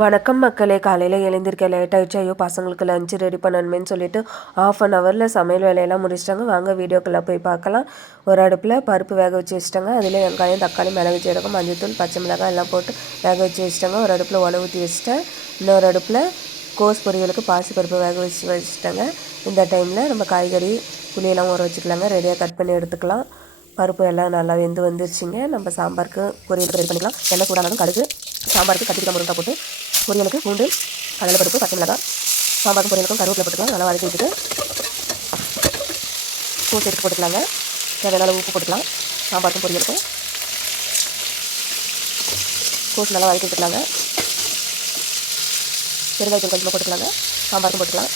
வணக்கம் மக்களே. காலையில் எழுந்திருக்க லேட் ஆகிடுச்சு. ஐயோ பசங்களுக்கு லஞ்சு ரெடி பண்ணணுமேன்னு சொல்லிட்டு ½ ஹவரில் சமையல் வேலையெல்லாம் முடிச்சிட்டாங்க. வாங்க வீடியோக்குள்ளே போய் பார்க்கலாம். ஒரு அடுப்பில் பருப்பு வேக வச்சு வச்சுட்டாங்க. அதில் வெங்காயம், தக்காளி, மிளகு, சீரகம், மஞ்சள்தூள், பச்சை மிளகாய் எல்லாம் போட்டு வேக வச்சு வச்சுட்டாங்க. ஒரு அடுப்பில் உணவு ஊற்றி வச்சுட்டேன். இன்னொரு அடுப்பில் கோஸ் பொரியலுக்கு பாசி பருப்பு வேக வச்சுட்டாங்க. இந்த டைமில் நம்ம காய்கறி புளியெல்லாம் ஊற வச்சுக்கலாங்க. ரெடியாக கட் பண்ணி எடுத்துக்கலாம். பருப்பு எல்லாம் நல்லா வெந்து வந்துருச்சுங்க. நம்ம சாம்பாருக்கு பொரியலுக்கு ரெடி பண்ணிக்கலாம். எண்ணெய் சூடானாலும் கடுகு, சாம்பாருக்கு கத்திரிக்காய் முருங்கக்காய் போட்டு, பொரியலுக்கு பூண்டு, கடலைப்பருப்பு, பச்சை மிளகாய், சாம்பாருக்கும் பொரியலுக்கும் கருவேப்பிலை போட்டுக்கலாம். நல்லா வதக்கி விட்டுட்டு பூண்டு எடுத்து போட்டுக்கலாங்க. தேவையான உப்பு போட்டுக்கலாம். சாம்பாருக்கும் பொரியலுக்கும் கோஸ் நல்லா வதக்கி விட்டுக்கலாங்க. பெருங்காயத்தூள் கொஞ்சமாக போட்டுக்கலாங்க. சாம்பாருக்கும் போட்டுக்கலாம்.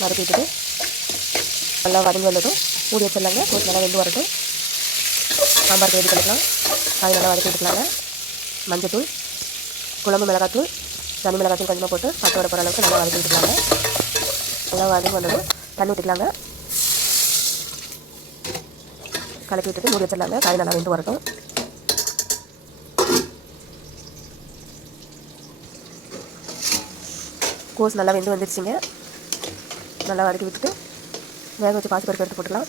வதக்கி விட்டுட்டு நல்லா வதங்கி வந்ததும் மூடி வச்சிடலாங்க. கோஸ் நல்லா வெந்து வரட்டும். சாம்பாருக்கு ரெடி பண்ணிக்கலாம். காய் நல்லா வதக்கி விட்டுக்கலாங்க. மஞ்சத்தூள், குழம்பு மிளகாத்தூள், தனி மிளகாத்தூள் கொஞ்சமாக போட்டு பச்சை வடை போகிற அளவுக்கு நல்லா வதக்கி விட்டுக்கலாங்க. நல்லா வதங்கி வந்ததும் தண்ணி ஊற்றிக்கலாங்க. கலக்கி விட்டுட்டு மூடி வச்சிடலாங்க. காய் நல்லா வெந்து வரட்டும். கோஸ் நல்லா வெந்து வந்துடுச்சிங்க. நல்லா வதக்கி விட்டுட்டு வேக வச்சு பாசி பருப்பு எடுத்து போட்டுக்கலாம்.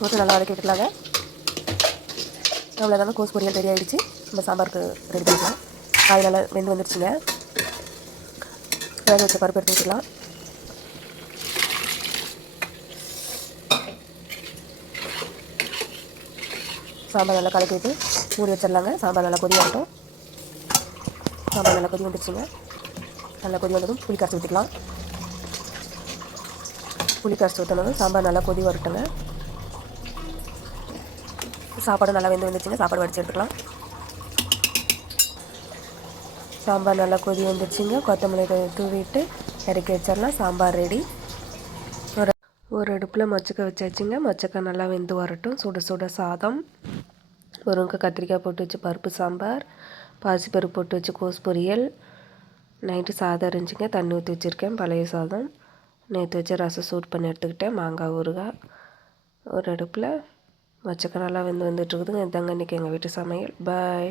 கோஸை நல்லா வதக்கி விட்டுக்கலாங்க. அவ்வளோதாங்க, கோஸ் பொரியல் ரெடி ஆகிடுச்சு. நம்ம சாம்பாருக்கு ரெடி பண்ணிக்கலாம். காய் நல்லா வெந்து வந்துடுச்சுங்க. வேக வச்ச பருப்பு எடுத்து வச்சுக்கலாம். சாம்பார் நல்லா கலக்கி விட்டு மூடி வச்சிடலாங்க. சாம்பார் நல்லா கொதி வரட்டும். சாம்பார் நல்லா கொதி வந்துடுச்சுங்க. நல்லா கொதி வந்ததும் புளி கரைச்சி ஊற்றிக்கலாம். புளி கரைச்சி ஊற்றினதும் சாம்பார் நல்லா கொதி வரட்டுங்க. சாப்பாடு நல்லா வெந்து வந்துச்சுங்க. சாப்பாடு வடித்து எடுத்துக்கலாம். சாம்பார் நல்லா கொதி வந்துடுச்சுங்க. கொத்தமல்லி தூவிட்டு இறக்கி வச்சிடலாம். சாம்பார் ரெடி. ஒரு அடுப்பில் மொச்சக்காய் வச்சாச்சுங்க. மொச்சக்காய் நல்லா வெந்து வரட்டும். சுட சுட சாதம், முருங்கக்காய், கத்திரிக்காய் போட்டு வச்சு பருப்பு சாம்பார், பாசிப்பருப்பு போட்டு வச்சு கோஸ் பொரியல். நைட்டு சாதம் இருந்துச்சுங்க. தண்ணி ஊற்றி வச்சுருக்கேன். பழைய சாதம் நேற்று வச்சு ரசம் சூட் பண்ணி எடுத்துக்கிட்டேன். மாங்காய் ஊறுகாய். ஒரு அடுப்பில் மொச்சக்காய் நல்லா வந்துட்டுருக்குதுங்க. இதாங்க இன்றைக்கி எங்கள் வீட்டு சமையல். பாய்.